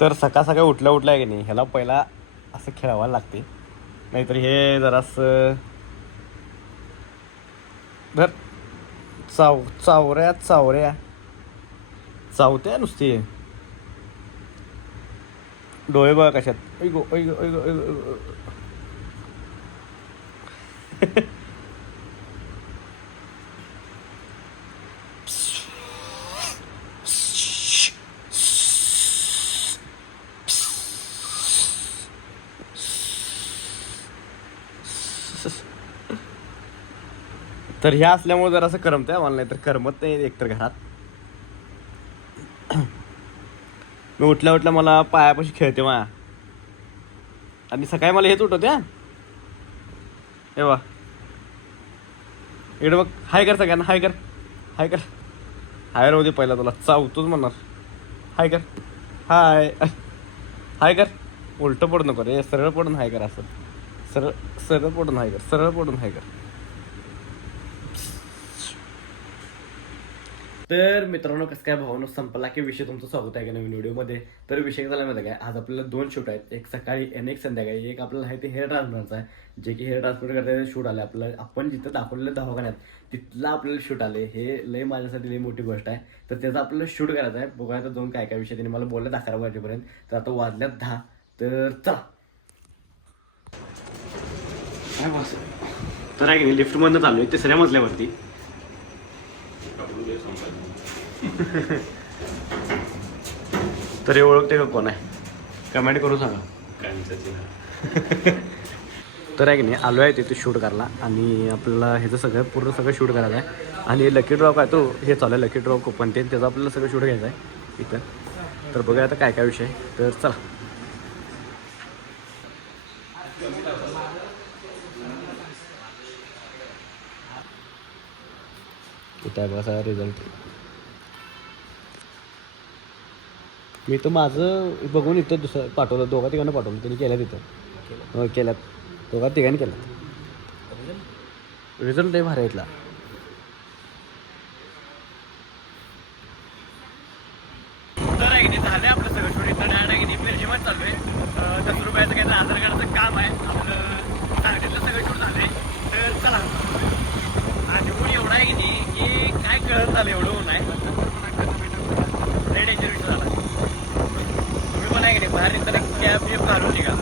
तर सकाळ सकाळ उठल्या उठल्या की नाही ह्याला पहिला असं खेळायला लागते, नाहीतर हे जरासं धर चावऱ्या चावत्या नुसती. डोळे बघा कशात. ऐ गो ऐ गो ऐ गो ऐ गो. तर ह्या असल्यामुळे जरा असं करमत आहे मला, नाही तर करमत नाही एकतर घरात. मी उठल्या उठल्या मला पायापाशी खेळते माया, आणि सकाळी मला हेच उठवते. हे वा इकडे बघ, हाय कर सगळ्यांना, हाय कर हाय कर. हाय राहू दे पहिला, तुला चावतोच म्हणणार. हाय कर, हाय हाय कर. उलटं पडू नको रे, सरळ पडून हाय कर. असं सरळ सरळ पडून हाय कर, सरळ पडून हाय कर. तर मित्रांनो, कसं काय भावानं संपला की विषय. तुमचं स्वागत आहे का नवीन व्हिडिओमध्ये. तर विषय झाला माहिती काय, आज आपल्याला 2 शूट आहेत, एक सकाळी आणि एक संध्याकाळी. एक आपल्याला आहे ते हेअर ट्रान्सप्लांटचा आहे, जे की हेअर ट्रान्सप्लांट करता शूट आले आपल्याला. आपण जिथं दाखवलेलं दवाखान्यात तिथलं आपल्याला शूट आले. हे लय माझ्यासाठी लय मोठी गोष्ट आहे. तर त्याचं आपल्याला शूट करायचं आहे. बघा आता जाऊन काय काय विषय त्यांनी मला बोलले 11 वाजेपर्यंत. तर आता वाजल्यात 10. तर चला काय बस. तर आहे की नाही, लिफ्टमधनं चालू आहे 3ऱ्या मजल्यावरती. तर हे ओळखते का कोण आहे, कमेंट करून सांगा. तर आहे की नाही, आलो आहे तिथे शूट करायला, आणि आपल्याला ह्याचं सगळं पूर्ण सगळं शूट करायचं आहे. आणि लकी ड्रॉप आहे तो, हे चालू आहे लकी ड्रॉप कुपन ते, त्याचं आपल्याला सगळं शूट घ्यायचं आहे इथं. तर बघूया आता काय काय विषय. तर चला. इथं आहे बघा सगळा रिझल्ट. मी तर माझं बघून इथं दुसरं पाठवलं, 2-3 पाठवलं त्यांनी, केल्यात इथं. हो केल्यात, 2-3 केल्यात. रिझल्ट लय भारी आहे इथला. तर आहे की नाही, झालं आपलं सगळं शूट. इथं डायरेक्ट आहे की नाही पेरजीमध्ये चालू आहे. 10 रुपयाचं काही आधार कार्डाचं काम आहे आपलं. टार्गेटला सगळं शूट झालं आहे. तर चला. आणि ऊन एवढा आहे की नाही की काय कळत झालं, एवढं ऊन आहे. लय डेंजर विषय झाला. तुम्ही पण आहे की नाही बाहेर निघताना कॅब घालून निघा.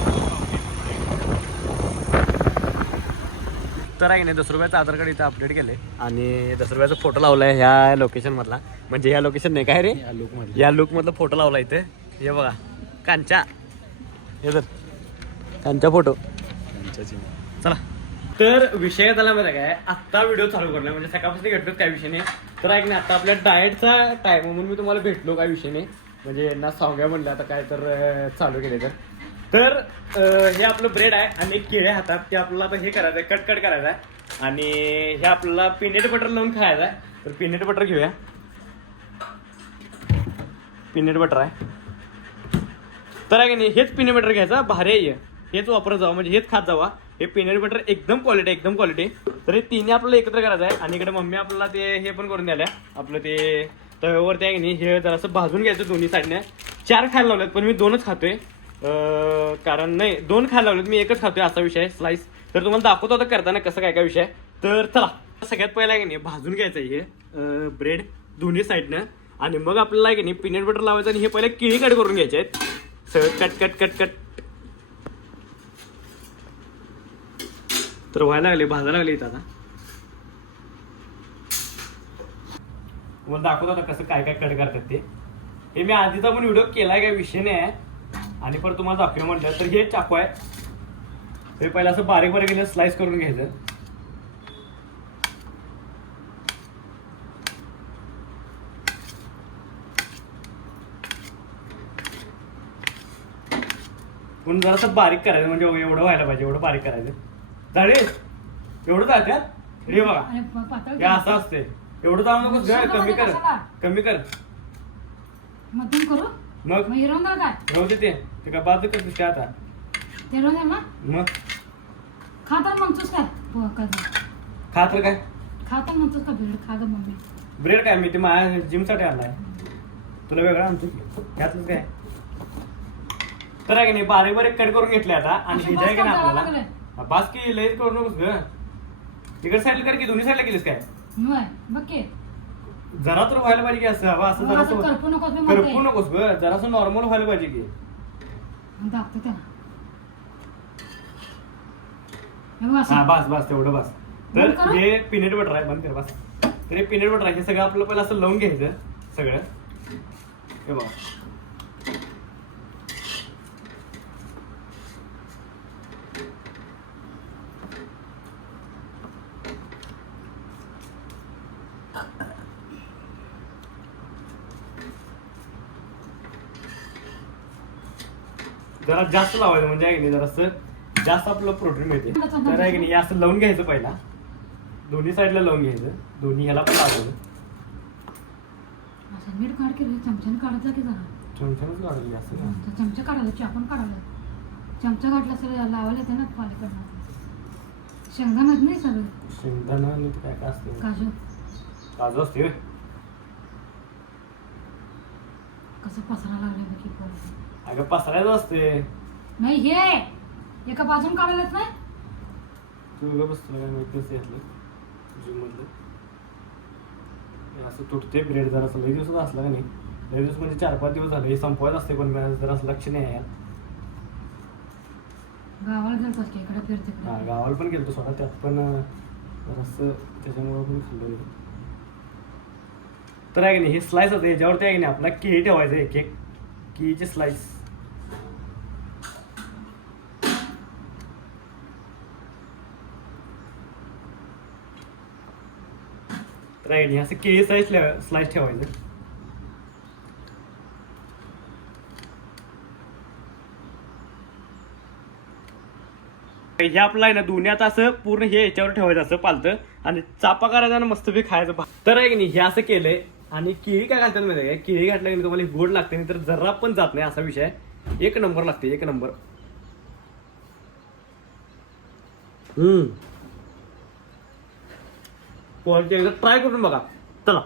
तर आहे की नाही 10 रुपयाचं आधार कार्ड इथं अपडेट केले, आणि 10 रुपयाचा फोटो लावला आहे ह्या लोकेशनमधला. म्हणजे ह्या लोकेशन नाही काय रे, या लुकमधला फोटो लावला इथे. हे बघा कांच्या, हे तर कांच्या फोटो. चला. तर विषय झाला माहिती काय, आत्ता व्हिडिओ चालू करणार म्हणजे सकाळपासून भेटलो काय विषय नाही. तर ऐक ना, आता आपल्या डाएटचा टाइम म्हणून मी तुम्हाला भेटलो काय विषय नाही, म्हणजे यांना सांगा म्हणलं आता काय तर चालू केले. तर हे आपलं ब्रेड आहे आणि केळे हातात, ते आपल्याला आता हे करायचं आहे, कट करायचं आहे. आणि हे आपल्याला पीनट बटर लावून खायचं आहे. तर पीनट बटर घेऊया. पीनट बटर आहे. तर आहे की नाही, हेच पीनट बटर घ्यायचं, भारी आहे, हेच वापरत जावं, म्हणजे हेच खात जावा. हे पीनट बटर एकदम क्वालिटी, एकदम क्वालिटी. तर हे तिन्ही आपल्याला एकत्र करायचं आहे. आणि इकडे मम्मी आपल्याला ते हे पण करून द्यायला आपलं ते तव्यावरती आहे की नाही, हे जरासं भाजून घ्यायचं दोन्ही साईडने. 4 खायला लावलेत, पण मी 2च खातोय. कारण नाही 2 खायला लावलेत, मी 1च खातोय, असा विषय स्लाइस. तर तुम्हाला दाखवतो आता करताना कसं काय काय विषय. तर चला. सगळ्यात पहिला की नाही भाजून घ्यायचं हे ब्रेड दोन्ही साईडनं, आणि मग आपल्याला की नाही पीनट बटर लावायचं. आणि हे पहिला केळी कट करून घ्यायचे आहेत, सगळं कट. तर व्हायला लागले, भाजायला लागले इथं. आता तुम्हाला दाखवतो आता कसं काय काय कट करतात ते. हे मी आधीचा पण व्हिडिओ केलाय, काय विषय नाही आहे. आणि परत तुम्हाला दाखवूया म्हटलं तर हे चाकू आहे, हे पहिलं असं बारीक बारीक स्लाइस करून घ्यायचं. पण जरासं बारीक करायचं, म्हणजे एवढं व्हायला पाहिजे, एवढं बारीक करायचं. झाले एवढं जात्यात हे बघा, हे असं असते. एवढं जाऊ नको, कमी कर कमी कर. मग राहू दे ते काय बाजू करते आता. मग खातर म्हणतोस काय खातर काय खातर म्हणतोस का ब्रेड खा ग मम्मी. ब्रेड काय मी ते माझ्या जिम साठी आणलाय, तुला वेगळा आणतो त्यातच काय. तर आहे की नाही बारीक बारीक कट करून घेतले आता आणि असं हिजा आहे की नाही बस करायला आपल्याला बास की लयच करू नकोस ग तिकडे साईडला कर की दोन्ही साईडला केलीस काय नाही बघ की जरा तर व्हायला पाहिजे की असं हवा असं जरा असं करपू नकोस मी म्हणते. करपू नकोस ग जरासं नॉर्मल व्हायला पाहिजे की दाखतो त्याला हे बघ असं. हा बस बस तेवढं बस तर बंद करू? हे पीनट बटर आहे बंद कर बस तर हे पीनट बटर आहे हे सगळं आपलं पहिलं असं लावून घ्यायचं सगळं हे बघा जरा जास्त लावायचं म्हणजे आहे की नाही जरासं जास्त आपलं प्रोटीन मिळते तर आहे की नाही हे असं लावून घ्यायचं पहिला दोन्ही साईडला लावून घ्यायचं दोन्ही ह्याला पण लावायचं असं मीठ काढ की रे, चमच्याने काढायचा की जरा चमच्यानंच काढायचं असं का? तर चमचा काढायला चाकून काढायला चमचा काढला सर लावायला येते ना पालीकडनं शेंगदा माहित नाही सगळं शेंगदाणा आणि ते काय काय असते काजू काजू असते होय. कसं पसरा लागले बघ की पोरं. अगं पसरायचं असते नाही हे एका बाजून काढायला येत नाही तू उगा बसतो काय माहिती नसते यातलं जिममधलं हे असं तुटते ब्रेड जरा असं लई दिवसात असला का नाही लई दिवस म्हणजे 4-5 दिवस झाले हे संपवायचं असते पण मला जरा असं लक्ष नाही आहे यात. गावाला गेलतोस की इकडे फिर तिकडे हा गावाला पण गेलतो स्वतः त्यात पण जरासं त्याच्यामुळं पण खाल्लं नाही. तर आहे की नाही हे स्लाइस होते याच्यावरती आहे की नाही आपला केळी ठेवायचं एक एक केळीचे स्लाइस तर आहे की नाही असं केळी स्लाइस ठेवायचं हे आपलं आहे ना दोन्ही आता असं पूर्ण हे याच्यावर ठेवायचं असं पालतं आणि चापा करायचा आणि मस्त खायचं तर आहे की नाही हे असं केलंय आणि केळी काय घालतात माहिती आहे का केळी घातल्या की नाही तुम्हाला गोड लागते नाही तर जरा पण जात नाही असा विषय आहे. एक नंबर लागते एक नंबर क्वालिटी एकदा ट्राय करून बघा चला